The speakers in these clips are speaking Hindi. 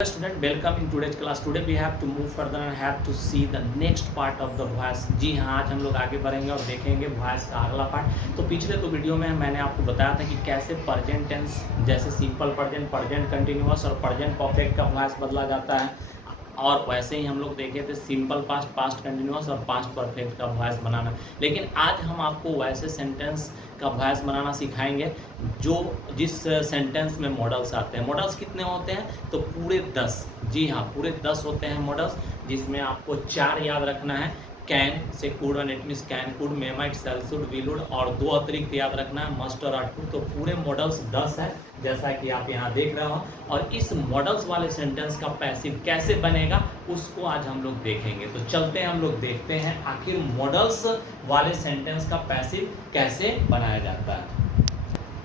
Student, welcome in today's class. Today we have to move further and have to see the next part of the voice. जी हाँ, आज हम लोग आगे बढ़ेंगे और देखेंगे वॉइस का अगला पार्ट। तो पिछले वीडियो में मैंने आपको बताया था कि कैसे प्रेजेंट टेंस जैसे सिंपल प्रेजेंट, प्रेजेंट कंटिन्यूअस और प्रेजेंट परफेक्ट का वॉइस बदला जाता है, और वैसे ही हम लोग देखे थे सिंपल पास्ट, पास्ट कंटिन्यूअस और पास्ट परफेक्ट का वॉइस बनाना। लेकिन आज हम आपको वैसे सेंटेंस का वॉइस बनाना सिखाएंगे जो जिस सेंटेंस में मॉडल्स आते हैं। मॉडल्स कितने होते हैं? तो पूरे 10। जी हाँ, पूरे 10 होते हैं मॉडल्स, जिसमें आपको 4 याद रखना है। कैन से कुड और it means can, could, may, might, shall, should, will, would, और 2 अतिरिक्त याद रखना है, मस्ट और आर टू। तो पूरे मॉडल्स 10 है, जैसा कि आप यहाँ देख रहे हो। और इस मॉडल्स वाले सेंटेंस का पैसिव कैसे बनेगा उसको आज हम लोग देखेंगे। तो चलते हैं, हम लोग देखते हैं आखिर मॉडल्स वाले सेंटेंस का पैसिव कैसे बनाया जाता है।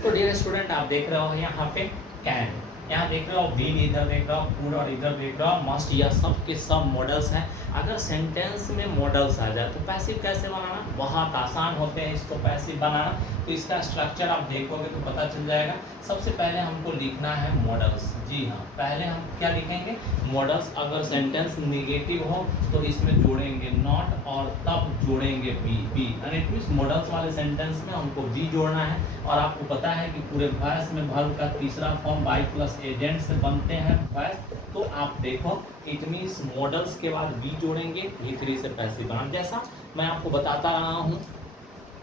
तो डियर स्टूडेंट, आप देख रहे हो यहाँ पे कैन, यहाँ देख रहे हो विल, इधर देख रहे हो कुड और इधर देख रहे हो मस्ट। यह सब के सब मॉडल्स हैं। अगर सेंटेंस में मॉडल्स आ जाए तो पैसिव कैसे बनाना? बहुत आसान होते हैं इसको पैसिव बनाना। तो इसका स्ट्रक्चर आप देखोगे तो पता चल जाएगा। सबसे पहले हमको लिखना है मॉडल्स। जी हाँ, पहले हम क्या लिखेंगे? मॉडल्स। अगर सेंटेंस निगेटिव हो तो इसमें जोड़ेंगे नॉट और तब जोड़ेंगे बी। यानी इट मीन्स मॉडल्स वाले सेंटेंस में हमको बी जोड़ना है। और आपको पता है कि पूरे वॉइस में वर्ब का तीसरा फॉर्म बाई प्लस एजेंट से बनते हैं वॉइस। तो आप देखो, इट मीन्स मॉडल्स के बाद बी जोड़ेंगे, V3 से पैसिव बनाना। जैसा मैं आपको बताता रहा हूँ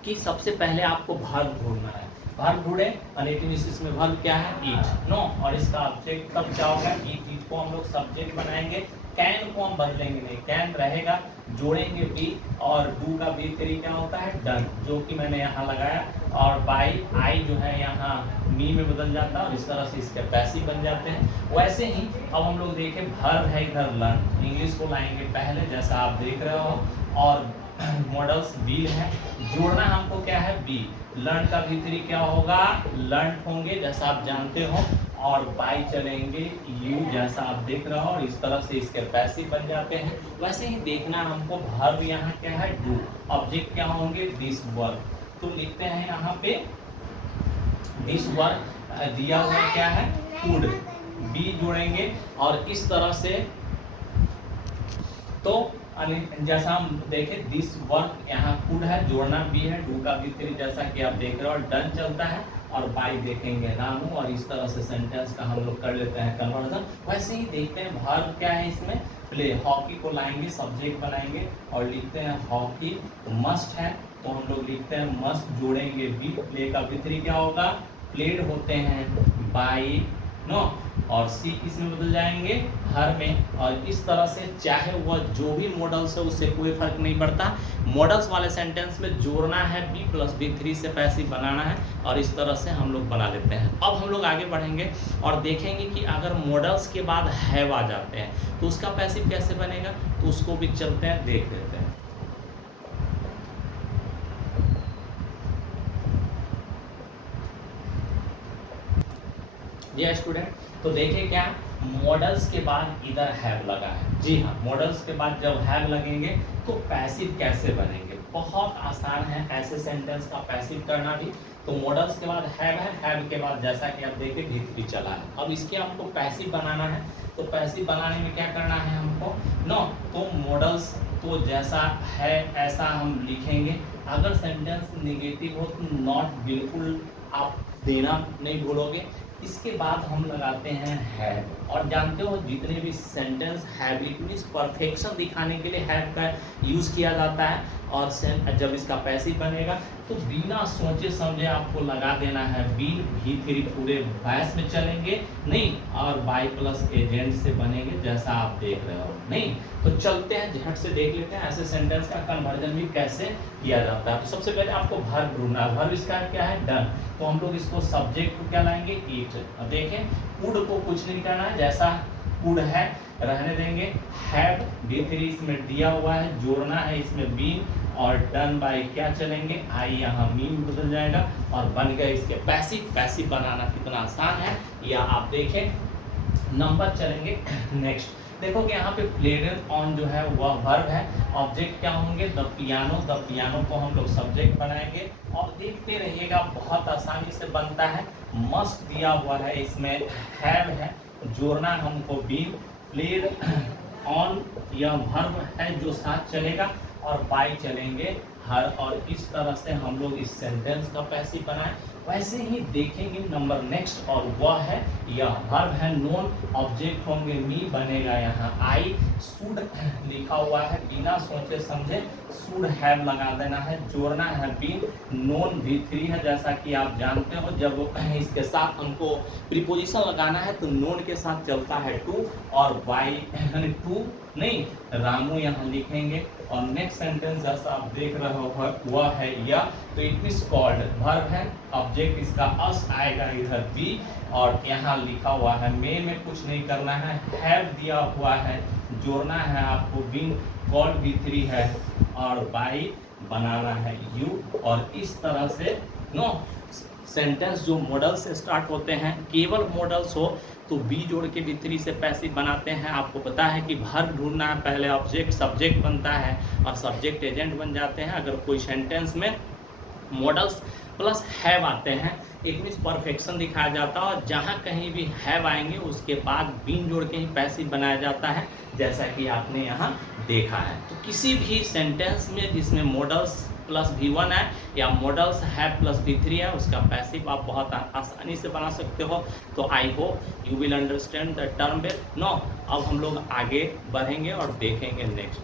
कि सबसे पहले आपको वर्ब ढूंढना है। वर्ब ढूंढे और इट मीन्स इसमें वर्ब क्या है? ईट, नो, और इसका ऑब्जेक्ट तब क्या होगा? ईट को हम लोग सब्जेक्ट बनाएंगे। कैन को हम बदलेंगे नहीं, कैन रहेगा, जोड़ेंगे बी, और डू का V3 क्या होता है? डन, जो कि मैंने यहाँ लगाया। और बाई आई जो है यहाँ मी में बदल जाता है, और इस तरह से इसके पैसिव बन जाते हैं। वैसे ही अब हम लोग देखें, वर्ब है इधर लर्न, इंग्लिश को लाएंगे पहले जैसा आप देख रहे हो, और मॉडल्स विल है, जोड़ना हमको क्या है? बी। लर्न का V3 क्या होगा? लर्न होंगे जैसा आप जानते हो, और बाई चलेंगे यू जैसा आप देख रहे हो, और इस तरह से इसके पैसिव बन जाते हैं। वैसे ही देखना हमको, वर्ब यहाँ क्या है? डू, ऑब्जेक्ट क्या होंगे? This verb. तो लिखते हैं यहाँ पे दिस वर्ब दिया हुआ क्या है? कुड, बी जोड़ेंगे, और इस तरह से। तो जैसा हम देखें, दिस वर्क यहाँ कुड है, जोड़ना भी है, डू का V3 जैसा कि आप देख रहे हो, डन चलता है, और बाई देखेंगे रानू, और इस तरह से सेंटेंस का हम लोग कर लेते हैं कन्वर्जन। वैसे ही देखते हैं वर्ब क्या है इसमें? प्ले। हॉकी को लाएंगे, सब्जेक्ट बनाएंगे और लिखते हैं हॉकी। मस्ट है तो हम लोग लिखते हैं मस्ट, जोड़ेंगे बी। प्ले का V3 क्या होगा? प्लेड होते हैं बाई, नो, और सी किस में बदल जाएंगे? हर में। और इस तरह से चाहे वह जो भी मॉडल्स है उससे कोई फर्क नहीं पड़ता। मॉडल्स वाले सेंटेंस में जोड़ना है बी प्लस V3 से पैसिव बनाना है, और इस तरह से हम लोग बना लेते हैं। अब हम लोग आगे बढ़ेंगे और देखेंगे कि अगर मॉडल्स के बाद हैव आ जाते हैं तो उसका पैसिव कैसे बनेगा। तो उसको भी चलते हैं, देख लेते हैं। जी स्टूडेंट, तो देखिए क्या मॉडल्स के बाद इधर हैव लगा है। जी हाँ, मॉडल्स के बाद जब हैव लगेंगे तो पैसिव कैसे बनेंगे? बहुत आसान है ऐसे सेंटेंस का पैसिव करना भी। तो मॉडल्स के बाद हैव है, हैव के बाद जैसा कि आप देखिए V3 चला है। अब इसके हमको पैसिव बनाना है। तो पैसिव बनाने में क्या करना है हमको? नो, तो मॉडल्स तो जैसा है ऐसा हम लिखेंगे। अगर सेंटेंस निगेटिव हो तो नॉट बिल्कुल आप देना नहीं भूलोगे। इसके बाद हम लगाते हैं हैव, और जानते हो जितने भी sentence have it means perfection दिखाने के लिए हैव का यूज़ किया जाता है। और जब इसका पैसिव बनेगा तो बिना सोचे समझे आपको लगा देना है बिल। V3 पूरे वॉइस में चलेंगे नहीं, और बाई प्लस एजेंट से बनेंगे जैसा आप देख रहे हो नहीं। तो चलते हैं, झट से देख लेते हैं ऐसे सेंटेंस का कन्वर्जन भी कैसे किया जाता है। तो सबसे पहले आपको वर्ब ढूंढना है। वर्ब इसका क्या है? डन। तो हम लोग इसको सब्जेक्ट को क्या लाएंगे? ईट। अब देखें, कुड को कुछ नहीं करना है, जैसा कुड है रहने देंगे। हैव V3 इसमें दिया हुआ है, जोड़ना है इसमें बीन, और डन बाय क्या चलेंगे? आई, यहाँ मीन बदल जाएगा, और बन गया इसके पैसिव। पैसिव बनाना कितना आसान है या आप देखें। नंबर चलेंगे नेक्स्ट। देखो कि यहाँ पे प्लेड ऑन जो है वह वर्ब है, ऑब्जेक्ट क्या होंगे? The piano. द पियानो को हम लोग सब्जेक्ट बनाएंगे, और देखते रहिएगा बहुत आसानी से बनता है। मस्ट दिया हुआ है, इसमें हैव है, जोड़ना है हमको बीन, प्लेड ऑन यह वर्ब है जो साथ चलेगा और बाय चलेंगे हर, और इस तरह से हम लोग इस सेंटेंस का पैसिव बनाएं। वैसे ही देखेंगे नंबर नेक्स्ट, और वह है यह वर्ब है नोन, ऑब्जेक्ट होंगे मी, बनेगा यहाँ आई, शुड लिखा हुआ है, बिना सोचे समझे शुड हैव लगा देना है, जोड़ना है बीन, नोन V3 है जैसा कि आप जानते हो, जब इसके साथ हमको प्रीपोजिशन लगाना है तो नोन के साथ चलता है टू, और बाई यानी टू नहीं रामू यहाँ लिखेंगे। और नेक्स्ट सेंटेंस जैसा आप देख रहे हो वह है या, तो इट मीन्स कॉल्ड, वर्ब है, ऑब्जेक्ट इसका अस आएगा इधर बी, और यहाँ लिखा हुआ है में कुछ नहीं करना है, हैव दिया हुआ है, जोड़ना है आपको बीन, कॉल्ड V3 है, और बाई बनाना है यू, और इस तरह से नो सेंटेंस जो मॉडल से स्टार्ट होते हैं, केवल मॉडल्स हो तो बी जोड़ के V3 से पैसिव बनाते हैं। आपको पता है कि वर्ब ढूंढना है, पहले ऑब्जेक्ट सब्जेक्ट बनता है और सब्जेक्ट एजेंट बन जाते हैं। अगर कोई सेंटेंस में मॉडल्स प्लस हैव आते हैं, एक मीन्स परफेक्शन दिखाया जाता है, और जहाँ कहीं भी हैव आएंगे उसके बाद बीन जोड़ के ही पैसिव बनाया जाता है, जैसा कि आपने यहाँ देखा है। तो किसी भी सेंटेंस में जिसमें मॉडल्स प्लस V1 है या मॉडल्स है प्लस V3 है, उसका पैसिव आप बहुत आसानी से बना सकते हो। तो I hope you will understand the term bell. No, अब हम लोग आगे बढ़ेंगे और देखेंगे नेक्स्ट।